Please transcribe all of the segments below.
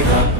కదలిరా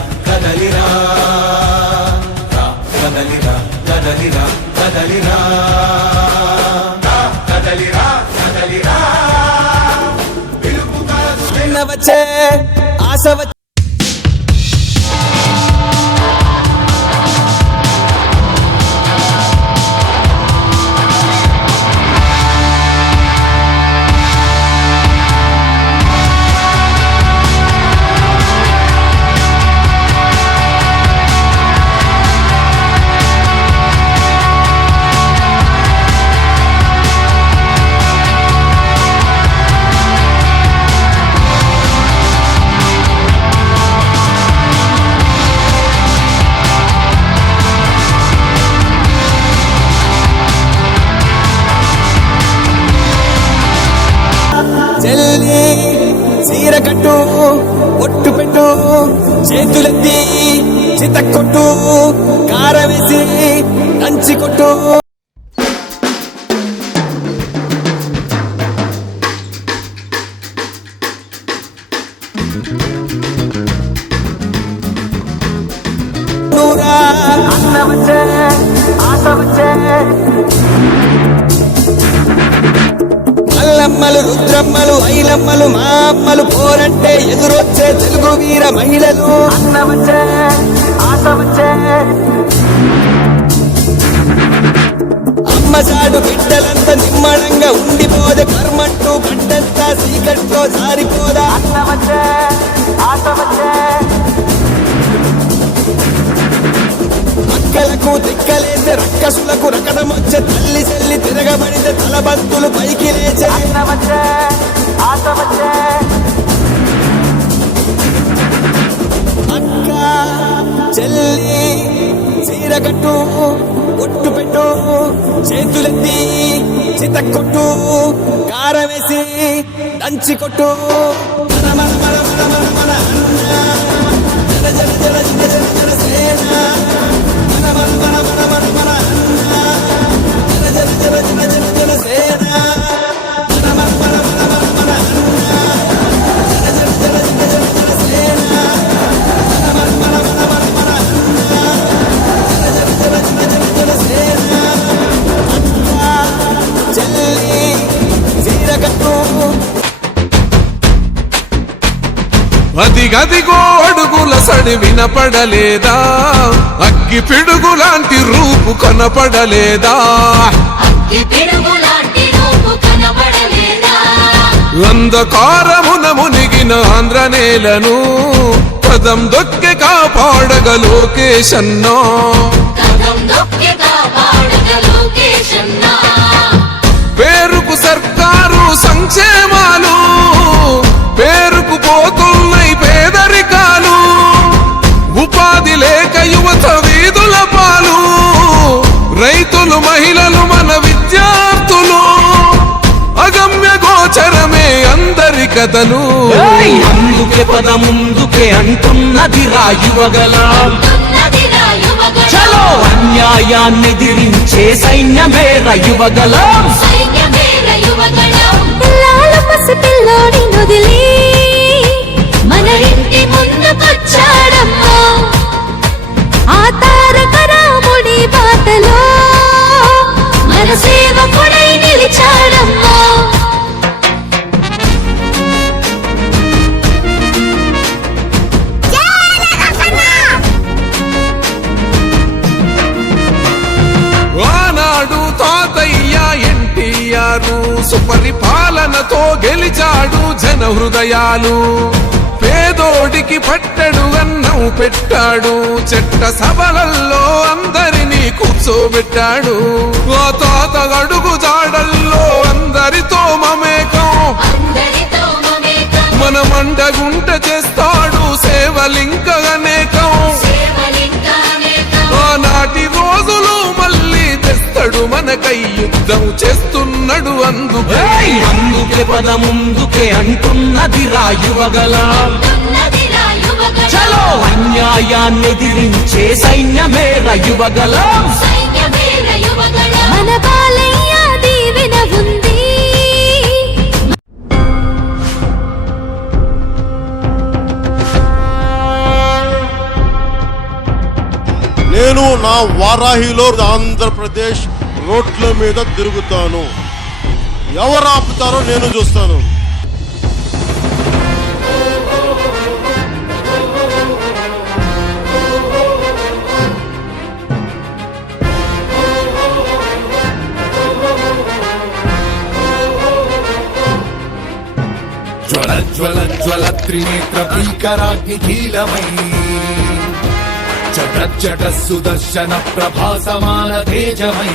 కదలిరా కదలిరా. కదలిరా కదలిరా. పిలుపు కాదు. వచ్చే ఆశ చేతులెత్తి చిత కొట్టు కార వేసి దంచి కొట్టు. అన్న వచ్చే ఆశ వచ్చే. మల్లమ్మలు రుద్రమ్మలు ఐలమ్మలు మా అమ్మలు పోరంటే ఎదురొచ్చే తెలుగు వీర మహిళలు. అన్నవచ్చే వచ్చే అమ్మ చాడు బిడ్డలంతా నిమ్మడంగా ఉండిపోదే కర్మంటూ పంటంతా సీకట్లో జారిపోదా? అన్నవచ్చే ఆశ వచ్చే అక్కలకు దిక్కలేసే రక్కసులకు రకడమొచ్చే తల్లి చెల్లి తిరగబడితే తలబంతులు పైకి లేచే. అక్క చెల్లి చీర కట్టు ఒట్టు పెట్టు చేతులెత్తి చిత కొట్టు కారం వేసి దంచి కొట్టు. అది గదిగో అడుగుల సడి వినపడలేదా? అగ్గి పిడుగులాంటి రూపు కనపడలేదా? ఈ అంధకారమున మునిగిన ఆంధ్ర నేలను పదం దొక్కె కాపాడగ లోకేశన్నో. దొక్కి కాపాడగ పేరుకు సర్కారు సంక్షేమాలు రైతులు మహిళలు మన విద్యార్థులు. అగమ్య గోచరమే అందరి కథలు! అందుకే పద ముందుకే అంటున్నది రాయువగల. చలో అన్యాయాన్ని ఎదిరించే సైన్యమే రయువగల. నుదిలి మన ఇంటి ముందుకొచ్చాడమ్మా. సుపరిపాలనతో గెలిచాడు జన హృదయాలు పేదోడికి పట్టడు అన్నం పెట్టాడు. చెట్ట సభలల్లో అందరినీ కూర్చోబెట్టాడు. ఆ తాత అడుగు జాడల్లో అందరితో మమేకం. మన మండగుంట చేస్తాడు సేవలింక చేస్తున్నాడు అందుకై! అందుకే పద ముందుకే అంటున్నది రా యువగలం ఉన్నదిరా యువగణం చలో అన్యాయాన్ని ఎదిరించే సైన్యమే రా యువగలం సైన్యమేర యువగణం మన బాలయ్య దీవెన ఉంది. నేను నా వారాహిలో ఆంధ్రప్రదేశ్ రోడ్ల మీద తిరుగుతాను. ఎవరు ఆపుతారో నేను చూస్తాను. జ్వల జ్వల జ్వల త్రినేత్ర భీకరాగ్నికీలమై చట చట సుదర్శన ప్రభాసమాన తేజమై.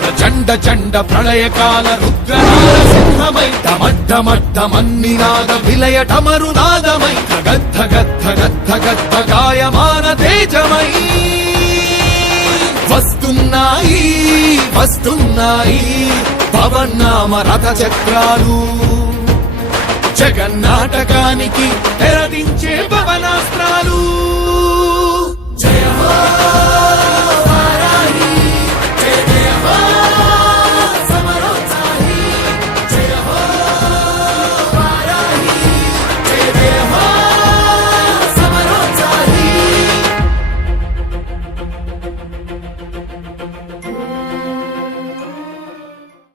ప్రచండ చండ ప్రళయకాల రుద్రనాద సింహమై డమడ్డమడ్డమన్నినాద విలయ డమరునాదమై గద్ధ గద్ధ గద్ధ గద్ధ గాయమాన తేజమై వస్తున్నాయి వస్తున్నాయి పవన్నామ రథ చక్రాలు. జగన్నాటకానికి తెరదించే పవనాస్త్రాలు